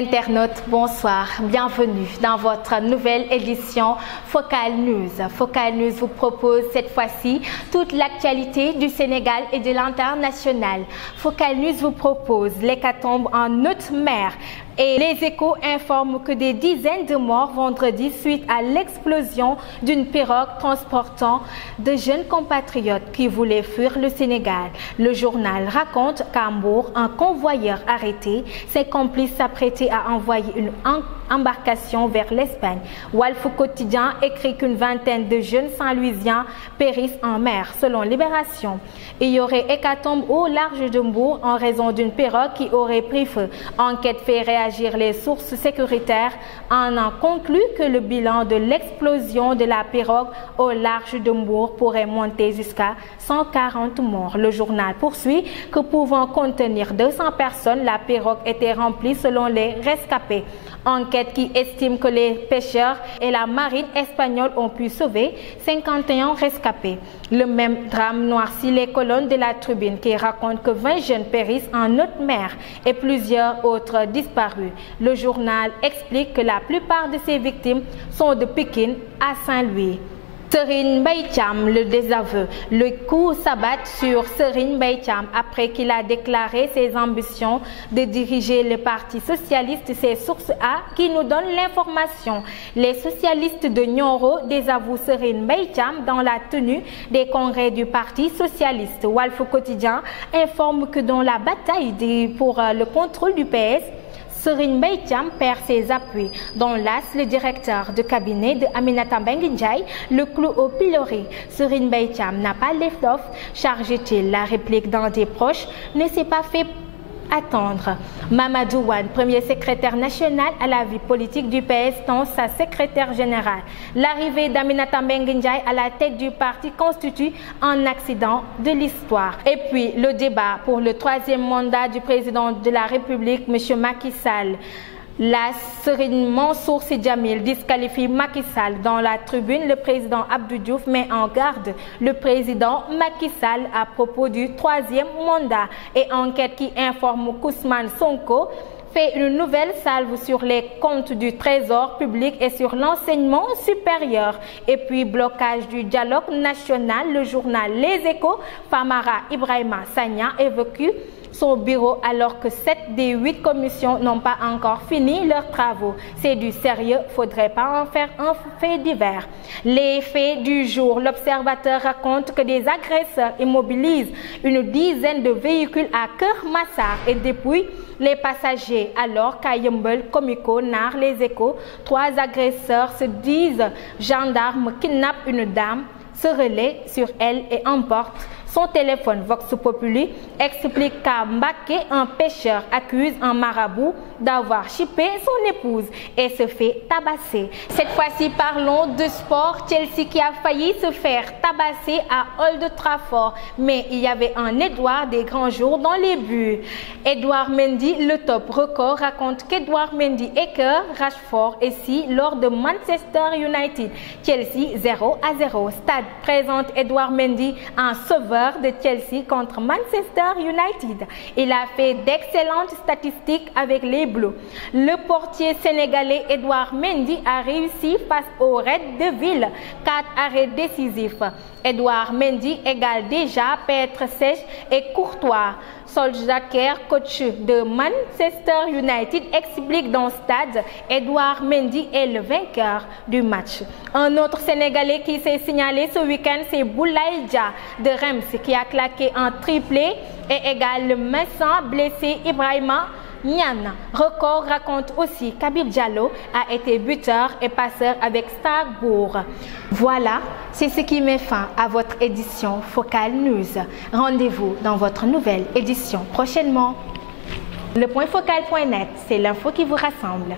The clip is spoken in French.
Internautes, bonsoir, bienvenue dans votre nouvelle édition Focal News. Focal News vous propose cette fois-ci toute l'actualité du Sénégal et de l'international. Focal News vous propose l'hécatombe en haute mer. Et les Échos informent que des dizaines de morts vendredi suite à l'explosion d'une pirogue transportant de jeunes compatriotes qui voulaient fuir le Sénégal. Le journal raconte qu'à Mbour, un convoyeur arrêté, ses complices s'apprêtaient à envoyer une embarcation vers l'Espagne. Walf Quotidien écrit qu'une vingtaine de jeunes Saint-Louisiens périssent en mer. Selon Libération, il y aurait hécatombe au large de Mbour en raison d'une pirogue qui aurait pris feu. Enquête fait réagir les sources sécuritaires en conclut que le bilan de l'explosion de la pirogue au large de Mbour pourrait monter jusqu'à 140 morts. Le journal poursuit que pouvant contenir 200 personnes, la pirogue était remplie selon les rescapés. Enquête qui estime que les pêcheurs et la marine espagnole ont pu sauver 51 rescapés. Le même drame noircit les colonnes de la Tribune qui raconte que 20 jeunes périssent en haute mer et plusieurs autres disparus. Le journal explique que la plupart de ces victimes sont de Pikine à Saint-Louis. Serigne Mbaye Thiam, le désaveu. Le coup s'abat sur Serigne Mbaye Thiam après qu'il a déclaré ses ambitions de diriger le Parti socialiste. C'est Source A qui nous donne l'information. Les socialistes de Nioro désavouent Serigne Mbaye Thiam dans la tenue des congrès du Parti socialiste. Walf Quotidien informe que dans la bataille pour le contrôle du PS, Serigne Mbaye Thiam perd ses appuis. Dans l'AS, le directeur de cabinet de Aminata Mbengue Ndiaye le clou au pilori. Serigne Mbaye Thiam n'a pas l'étoffe, charge-t-il. La réplique d'un des proches ne s'est pas fait attendre. Mamadou Wane, premier secrétaire national à la vie politique du PS, tend sa secrétaire générale. L'arrivée d'Aminata Mbengue Ndiaye à la tête du parti constitue un accident de l'histoire. Et puis, le débat pour le troisième mandat du président de la République, M. Macky Sall. La Serigne Mansour Sy Djamil disqualifie Macky Sall. Dans la Tribune, le président Abdou Diouf met en garde le président Macky Sall à propos du troisième mandat. Et enquête qui informe qu'Ousmane Sonko fait une nouvelle salve sur les comptes du Trésor public et sur l'enseignement supérieur. Et puis, blocage du dialogue national, le journal Les Échos, Famara Ibrahima Sagna évacue son bureau alors que 7 des 8 commissions n'ont pas encore fini leurs travaux. C'est du sérieux, faudrait pas en faire un fait divers. Les faits du jour, l'Observateur raconte que des agresseurs immobilisent une dizaine de véhicules à Keur Massar et dépouillent les passagers alors qu'à Yeumbeul, Comico, Nar, Les Échos, 3 agresseurs se disent gendarmes kidnappent une dame, se relaient sur elle et emportent son téléphone. Vox Populi explique qu'à Mbacké, un pêcheur accuse un marabout d'avoir chippé son épouse et se fait tabasser. Cette fois-ci, parlons de sport. Chelsea qui a failli se faire tabasser à Old Trafford. Mais il y avait un Edouard des grands jours dans les buts. Edouard Mendy, le top record, raconte qu'Edouard Mendy écœure Rashford et si lors de Manchester United. Chelsea 0-0. Stade présente Edouard Mendy en sauveur de Chelsea contre Manchester United. Il a fait d'excellentes statistiques avec les Bleus. Le portier sénégalais Edouard Mendy a réussi face au Red Devils. 4 arrêts décisifs. Edouard Mendy égale déjà Petre Sèche et Courtois. Solskjaer, coach de Manchester United, explique dans Stade, Edouard Mendy est le vainqueur du match. Un autre Sénégalais qui s'est signalé ce week-end, c'est Boulaye Dia de Reims qui a claqué un triplé et égale le médecin blessé Ibrahima Niane. Record raconte aussi qu'Habib Diallo a été buteur et passeur avec Strasbourg. Voilà, c'est ce qui met fin à votre édition Focal News. Rendez-vous dans votre nouvelle édition prochainement. Lepointfocal.net, c'est l'info qui vous rassemble.